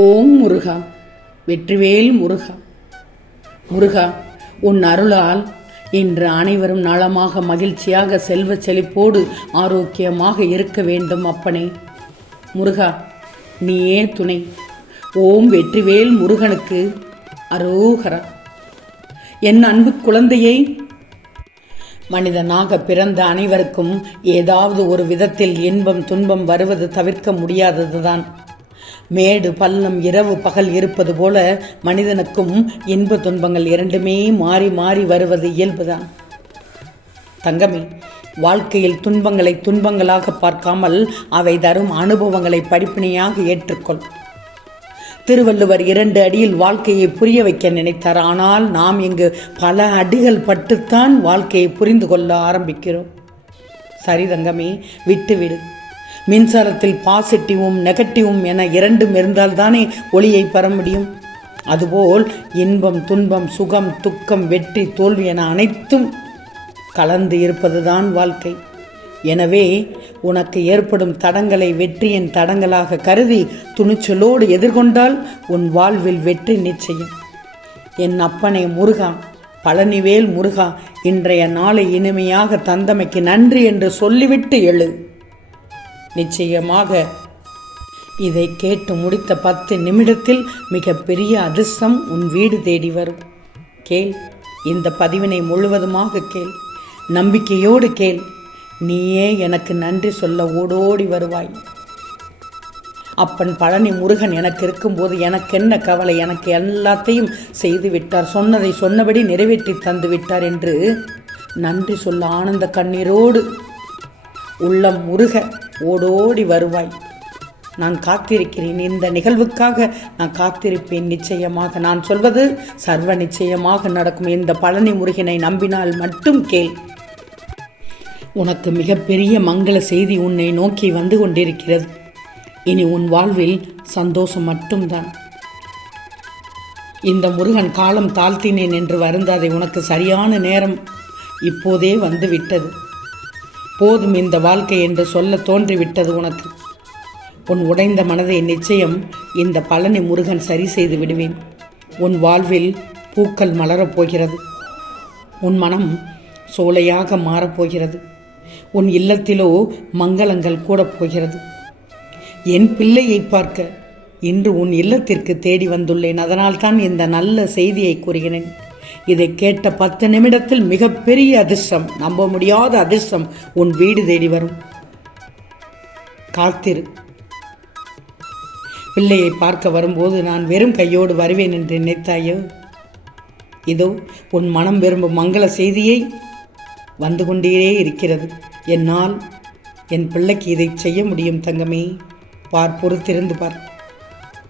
ஓம் முருகா வெற்றிவேல் முருகா. முருகா உன் அருளால் இன்று அனைவரும் நலமாக மகிழ்ச்சியாக செல்வ செழிப்போடு ஆரோக்கியமாக இருக்க வேண்டும் அப்பனே. முருகா நீயே துணை. ஓம் வெற்றிவேல் முருகனுக்கு அரோகரா. என் அன்பு குழந்தையை மனிதனாக பிறந்த அனைவருக்கும் ஏதாவது ஒரு விதத்தில் இன்பம் துன்பம் வருவது தவிர்க்க முடியாததுதான். மேடு பள்ளம் இரவு பகல் இருப்பது போல மனிதனுக்கும் இன்ப துன்பங்கள் இரண்டுமே மாறி மாறி வருவது இயல்புதான். தங்கமே வாழ்க்கையில் துன்பங்களை துன்பங்களாக பார்க்காமல் அவை தரும் அனுபவங்களை படிப்பினையாக ஏற்றுக்கொள். திருவள்ளுவர் இரண்டு அடியில் வாழ்க்கையை புரிய வைக்க நினைத்தார். ஆனால் நாம் இங்கு பல அடிகள் பட்டுத்தான் வாழ்க்கையை புரிந்து கொள்ள ஆரம்பிக்கிறோம். சரி தங்கமே விட்டுவிடு. மின்சாரத்தில் பாசிட்டிவும் நெகட்டிவும் என இரண்டும் இருந்தால்தானே ஒளியை பெற முடியும்? அதுபோல் இன்பம் துன்பம் சுகம் துக்கம் வெற்றி தோல்வி என அனைத்தும் கலந்து இருப்பதுதான் வாழ்க்கை. எனவே உனக்கு ஏற்படும் தடங்களை வெற்றியின் தடங்களாக கருதி துணிச்சலோடு எதிர்கொண்டால் உன் வாழ்வில் வெற்றி நிச்சயம். என் அப்பனே முருகா பழனிவேல் முருகா இன்றைய நாளை இனிமையாக தந்தமைக்கு நன்றி என்று சொல்லிவிட்டு எழு. நிச்சயமாக. இதை கேட்டு முடித்த பத்து நிமிடத்தில் மிகப்பெரிய அதிர்ஷ்டம் உன் வீடு தேடி வரும். கேள் இந்த பதிவினை முழுவதுமாக கேள். நம்பிக்கையோடு கேள். நீயே எனக்கு நன்றி சொல்ல ஓடோடி வருவாய். அப்பன் பழனி முருகன் எனக்கு இருக்கும்போது எனக்கு என்ன கவலை? எனக்கு எல்லாத்தையும் செய்து விட்டார். சொன்னதை சொன்னபடி நிறைவேற்றி தந்து விட்டார் என்று நன்றி சொல்ல ஆனந்த கண்ணீரோடு. உள்ளம் முருக. ஓடோடி வருவாய். நான் காத்திருக்கிறேன். இந்த நிகழ்வுக்காக நான் காத்திருப்பேன். நிச்சயமாக நான் சொல்வது சர்வ நிச்சயமாக நடக்கும். இந்த பழனி முருகனை நம்பினால் மட்டும் கேள். உனக்கு மிகப்பெரிய மங்கள செய்தி உன்னை நோக்கி வந்து கொண்டிருக்கிறது. இனி உன் வாழ்வில் சந்தோஷம் மட்டும்தான். இந்த முருகன் காலம் தாழ்த்தினேன் என்று வருந்தாதை. உனக்கு சரியான நேரம் இப்போதே வந்து விட்டது போதும் இந்த வாழ்க்கை என்று சொல்ல தோன்றிவிட்டது உனக்கு. உன் உடைந்த மனதை நிச்சயம் இந்த பழனி முருகன் சரி செய்து விடுவேன். உன் வாழ்வில் பூக்கள் மலரப் போகிறது. உன் மனம் சோலையாக மாறப்போகிறது உன் இல்லத்திலோ மங்களங்கள் கூடப் போகிறது. என் பிள்ளையை பார்க்க இன்று உன் இல்லத்திற்கு தேடி வந்துள்ளேன். அதனால்தான் இந்த நல்ல செய்தியை கூறுகிறேன். இதை கேட்ட பத்து நிமிடத்தில் மிகப்பெரிய அதிர்ஷ்டம். நம்ப முடியாத அதிர்ஷ்டம் உன் வீடு தேடி வரும். காத்திரு. பிள்ளையை பார்க்க வரும்போது நான் வெறும் கையோடு வருவேன் என்று நினைத்தாயோ? இதோ உன் மனம் விரும்பும் மங்கள செய்தியை வந்து கொண்டே இருக்கிறது. என்னால் என் பிள்ளைக்கு இதை செய்ய முடியும் தங்கமே. பார் பொறுத்திருந்து பார்.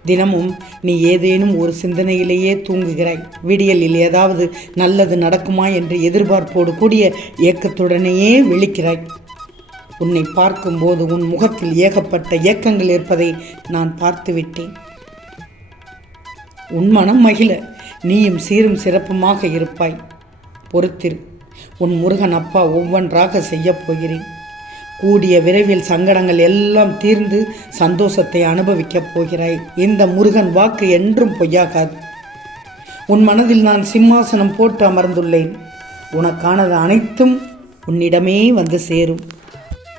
தினமும் நீ ஏதேனும் ஒரு சிந்தனையிலேயே தூங்குகிறாய். விடியலில் ஏதாவது நல்லது நடக்குமா என்று எதிர்பார்ப்போடு கூடிய ஏக்கத்துடனேயே விழிக்கிறாய். உன்னை பார்க்கும்போது உன் முகத்தில் ஏகப்பட்ட ஏக்கங்கள் இருப்பதை நான் பார்த்துவிட்டேன். உன் மனம் மகிழ நீயும் சீரும் சிறப்புமாக இருப்பாய். பொறுத்திரு உன் முருகன் அப்பா ஒவ்வொன்றாக செய்யப் போகிறேன். கூடிய விரைவில் சங்கடங்கள் எல்லாம் தீர்ந்து சந்தோஷத்தை அனுபவிக்கப் போகிறாய். இந்த முருகன் வாக்கு என்றும் பொய்யாகாது. உன் மனதில் நான் சிம்மாசனம் போட்டு அமர்ந்துள்ளேன். உனக்கானது அனைத்தும் உன்னிடமே வந்து சேரும்.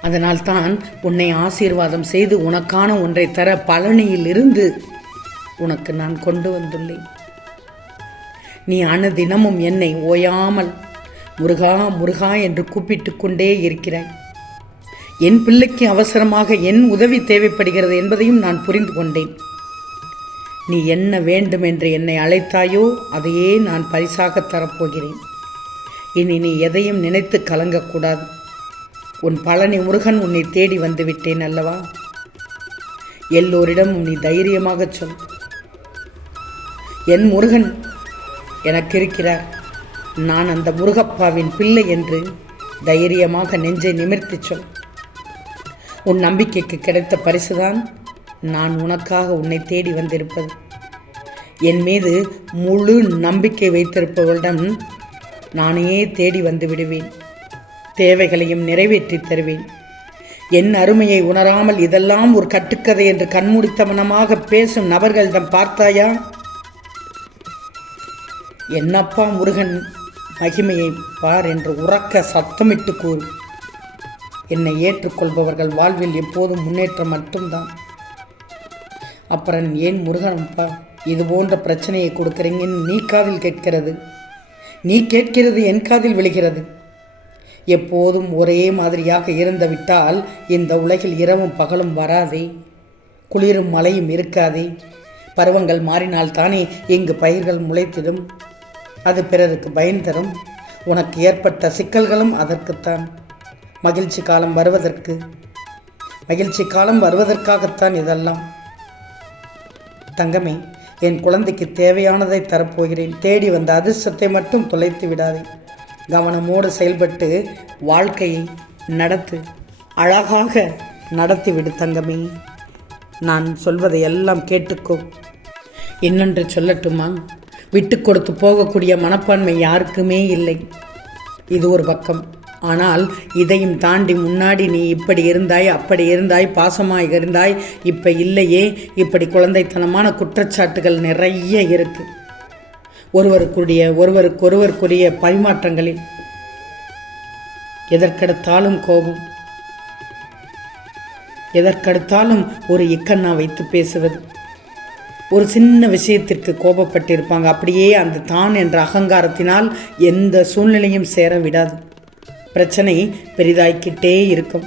அதனால் தான் உன்னை ஆசீர்வாதம் செய்து உனக்கான ஒன்றை தர பழனியில் இருந்து உனக்கு நான் கொண்டு வந்துள்ளேன். நீ அனுதினமும் என்னை ஓயாமல் முருகா முருகா என்று கூப்பிட்டு கொண்டே இருக்கிறாய். என் பிள்ளைக்கு அவசரமாக என் உதவி தேவைப்படுகிறது என்பதையும் நான் புரிந்து கொண்டேன். நீ என்ன வேண்டும் என்று என்னை அழைத்தாயோ அதையே நான் பரிசாக தரப்போகிறேன். இனி நீ எதையும் நினைத்து கலங்கக்கூடாது. உன் பழனி முருகன் உன்னை தேடி வந்து விட்டேன் அல்லவா? எல்லோரிடம் நீ தைரியமாகச் சொல். என் முருகன் எனக்கு இருக்கிறார் நான் அந்த முருகப்பாவின் பிள்ளை என்று தைரியமாக நெஞ்சை நிமிர்த்திச் சொல். உன் நம்பிக்கைக்கு கிடைத்த பரிசுதான் நான் உனக்காக உன்னை தேடி வந்திருப்பது. என் மீது முழு நம்பிக்கை வைத்திருப்பவரிடம் நானே தேடி வந்து விடுவேன். தேவைகளையும் நிறைவேற்றி தருவேன். என் அருமையை உணராமல் இதெல்லாம் ஒரு கட்டுக்கதை என்று கண்மூடித்தனமாக பேசும் நபர்களிடம் பார்த்தாயா? என்னப்பா முருகன் மகிமையை பார் என்று உறக்க சத்தமிட்டு கூறும் என்னை ஏற்றுக்கொள்பவர்கள் வாழ்வில் எப்போதும் முன்னேற்றம் மட்டும்தான். அப்புறம் ஏன் முருகனப்பா இது போன்ற பிரச்சனையை கொடுக்குறீங்கன்னு நீ காதில் கேட்கிறது. நீ கேட்கிறது என் காதில் விழுகிறது. எப்போதும் ஒரே மாதிரியாக இருந்து விட்டால் இந்த உலகில் இரவும் பகலும் வராதே. குளிரும் மழையும் இருக்காதே. பருவங்கள் மாறினால் தானே இங்கு பயிர்கள் முளைத்திடும். அது பிறருக்கு பயன் தரும். உனக்கு ஏற்பட்ட சிக்கல்களும் அதற்குத்தான். மகிழ்ச்சி காலம் வருவதற்கு. மகிழ்ச்சி காலம் வருவதற்காகத்தான் இதெல்லாம். தங்கமே என் குழந்தைக்கு தேவையானதை தரப்போகிறேன். தேடி வந்த அதிர்ஷ்டத்தை மட்டும் தொலைத்து விடாதே. கவனமோடு செயல்பட்டு வாழ்க்கையை நடத்து அழகாக நடத்திவிடு தங்கமே. நான் சொல்வதை எல்லாம் கேட்டுக்கோ. இன்னொன்று சொல்லட்டுமா? விட்டு கொடுத்து போகக்கூடிய மனப்பான்மை யாருக்குமே இல்லை. இது ஒரு பக்கம். ஆனால் இதையும் தாண்டி முன்னாடி நீ இப்படி இருந்தாய் அப்படி இருந்தாய் பாசமாக இருந்தாய் இப்போ இல்லையே. இப்படி குழந்தைத்தனமான குற்றச்சாட்டுகள் நிறைய இருக்கு. ஒருவருக்குரிய ஒருவருக்கொருவருக்குரிய பரிமாற்றங்களில் எதற்கெடுத்தாலும் கோபம். எதற்கெடுத்தாலும் ஒரு இக்கண்ணா வைத்து பேசுவது. ஒரு சின்ன விஷயத்திற்கு கோபப்பட்டிருப்பாங்க. அப்படியே அந்த தான் என்ற அகங்காரத்தினால் எந்த சூழ்நிலையும் சேர விடாது. பிரச்சனை பெரிதாய்க்கிட்டே இருக்கும்.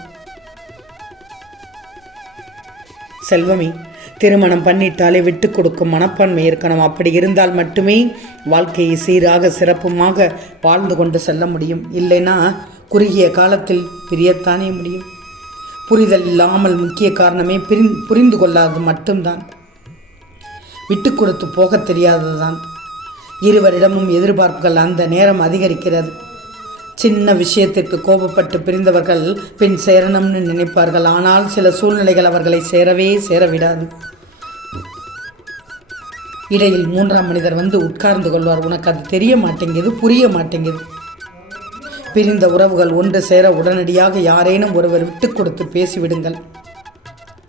செல்வமே திருமணம் பண்ணிட்டாலே விட்டு கொடுக்கும் மனப்பான்மை இருக்கணும். அப்படி இருந்தால் மட்டுமே வாழ்க்கையை சீராக சிறப்புமாக வாழ்ந்து கொண்டு செல்ல முடியும். இல்லைன்னா குறுகிய காலத்தில் பிரியத்தானே முடியும். புரிதல் இல்லாமல் முக்கிய காரணமே புரிந்து கொள்ளாதது மட்டும்தான். விட்டு கொடுத்து போக தெரியாததுதான். இருவரிடமும் எதிர்பார்ப்புகள் அந்த நேரம் அதிகரிக்கிறது. சின்ன விஷயத்திற்கு கோபப்பட்டு பிரிந்தவர்கள் பின் சேரணும்னு நினைப்பார்கள். ஆனால் சில சூழ்நிலைகள் அவர்களை சேரவே சேரவிடாது. இடையில் மூன்றாம் மனிதர் வந்து உட்கார்ந்து கொள்வார். உனக்கு அது தெரிய மாட்டேங்குது புரிய மாட்டேங்குது. பிரிந்த உறவுகள் ஒன்று சேர உடனடியாக யாரேனும் ஒருவர் விட்டு கொடுத்து பேசிவிடுங்கள்.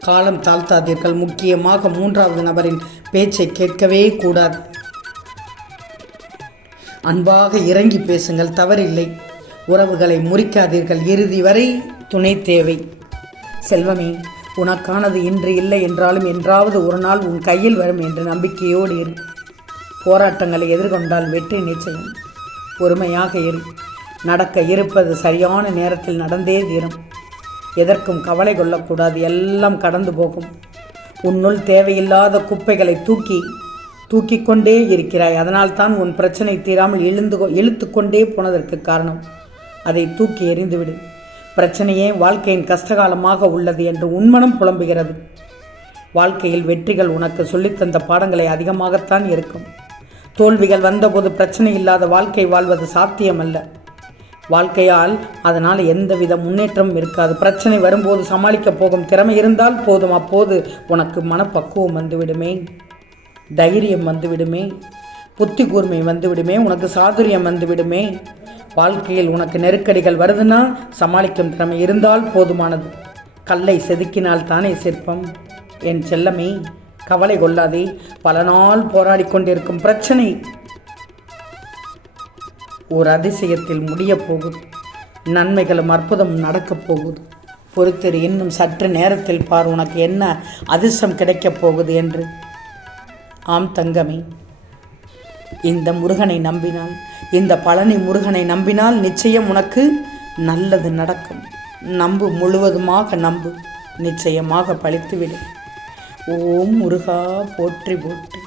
காலம் தாழ்த்தாதீர்கள். முக்கியமாக மூன்றாவது நபரின் பேச்சை கேட்கவே கூடாது. அன்பாக இறங்கி பேசுங்கள். தவறில்லை. உறவுகளை முறிக்காதீர்கள். இறுதி வரை துணை தேவை. செல்வமே உனக்கானது இன்று இல்லை என்றாலும் என்றாவது ஒரு நாள் உன் கையில் வரும் என்ற நம்பிக்கையோடு இரு. போராட்டங்களை எதிர்கொண்டால் வெற்றி நிச்சயம். பொறுமையாக இரு. நடக்க இருப்பது சரியான நேரத்தில் நடந்தே தீரும். எதற்கும் கவலை கொள்ளக்கூடாது. எல்லாம் கடந்து போகும். உன்னுள் தேவையில்லாத குப்பைகளை தூக்கி தூக்கி கொண்டே இருக்கிறாய். அதனால்தான் உன் பிரச்சனை தீராமல் எழுந்து இழுத்து கொண்டே போனதற்கு காரணம். அதை தூக்கி எறிந்துவிடு. பிரச்சனையே வாழ்க்கையின் கஷ்டகாலமாக உள்ளது என்று உன்மனம் புலம்புகிறது. வாழ்க்கையில் வெற்றிகள் உனக்கு சொல்லித்தந்த பாடங்களை அதிகமாகத்தான் இருக்கும். தோல்விகள் வந்தபோது பிரச்சனை இல்லாத வாழ்க்கை வாழ்வது சாத்தியமல்ல. வாழ்க்கையால் அதனால் எந்தவித முன்னேற்றமும் இருக்காது. பிரச்சனை வரும்போது சமாளிக்கப் போகும் திறமை இருந்தால் போதும். அப்போது உனக்கு மனப்பக்குவம் வந்துவிடுமே. தைரியம் வந்துவிடுமே. புத்தி கூர்மை வந்துவிடுமே. உனக்கு சாதுரியம் வந்துவிடுமே. வாழ்க்கையில் உனக்கு நெருக்கடிகள் வருதுன்னா சமாளிக்கும் திறமை இருந்தால் போதுமானது. கல்லை செதுக்கினால் தானே சிற்பம். என் செல்லமே கவலை கொள்ளாதே. பல நாள் போராடி கொண்டிருக்கும் பிரச்சனை. ஒரு அதிசயத்தில் முடிய போகுது. நன்மைகளும் அற்புதம் நடக்கப் போகுது. பொறுத்திரு இன்னும் சற்று நேரத்தில் பார் உனக்கு என்ன அதிர்ஷ்டம் கிடைக்கப் போகுது என்று. ஆம் தங்கமே இந்த முருகனை நம்பினால் இந்த பழனி முருகனை நம்பினால் நிச்சயம் உனக்கு நல்லது நடக்கும். நம்பு முழுவதுமாக நம்பு. நிச்சயமாக பழித்துவிடும் ஓம் முருகா போற்றி போற்றி.